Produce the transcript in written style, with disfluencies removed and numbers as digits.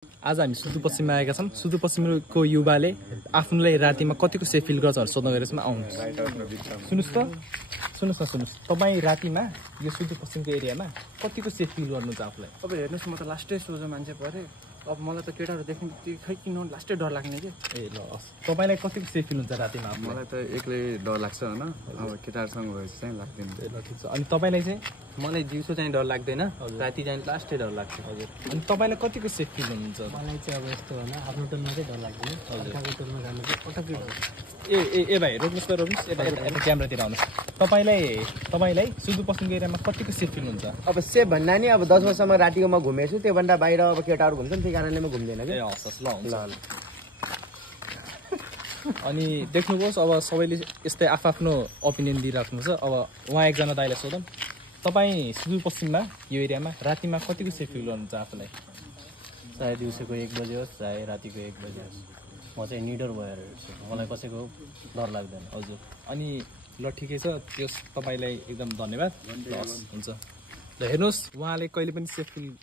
आज हामी सुदूरपश्चिममा आएका छौँ। सुदूरपश्चिमको युवाले आफ्नोलाई रातिमा कतिको सेफ फिल गर्छ सोध्न गएपछि आउनुहोस्। सुन्नुहोस् तपाईँ रातिमा यो सुदूरपश्चिमको एरियामा कतिको सेफ फिल गर्नुहुन्छ आफूलाई? अब हेर्नुहोस्, म त लास्टै सोझो मान्छे परे। अब मलाई त केटाहरू देख्ने बित्तिकै खै किन लास्टै डर लाग्ने कि। ए ल, तपाईँलाई कतिको सेफ फिल हुन्छ रातिमा? मलाई त एक्लै डर लाग्छ होइन, अब केटाहरूसँग भएपछि चाहिँ लाग्दैन। ल ठिक छ। अनि तपाईँलाई चाहिँ? मलाई दिउँसो चाहिँ डर लाग्दैन, राति चाहिँ लास्टै डर लाग्छ। हजुर। अनि तपाईँलाई कतिको सेफ फिल हुनुहुन्छ? मलाई चाहिँ अब यस्तो होइन, आफ्नो टोलमा चाहिँ डर लाग्दैन, अर्काको टोलमा जानु चाहिँ पटक्कै डर। ए भाइ रोक्नुहोस्, यता क्यामेरातिर आउनुहोस्। तपाईँलाई सुदूरपश्चिमको एरियामा कतिको सेफ फिल हुन्छ? अब सेफ भन्दा नि अब 10 वर्षसम्म रातिको म घुमेछु, त्योभन्दा बाहिर अब केटाहरू घुम्छन्, त्यही कारणले म घुम्दैन कि। ए हस् ल हुन्छ। अनि देख्नुहोस्, अब सबैले यस्तै आफ्नो ओपिनियन दिइराख्नु छ। अब उहाँ एकजना दाइलाई सोधौँ, तपाईँ सुदूरपश्चिममा यो एरियामा रातिमा कतिको सेफ फिल गर्नुहुन्छ आफूलाई? चाहे दिउँसोको 1 बजे होस्, चाहे रातिको 1 बजे होस्, म चाहिँ निडर भएर हेर्छु, मलाई कसैको डर लाग्दैन। हजुर। अनि ल ठिकै छ, त्यो तपाईँलाई एकदम धन्यवाद। हुन्छ ल, हेर्नुहोस् उहाँले कहिले पनि सेफ फिल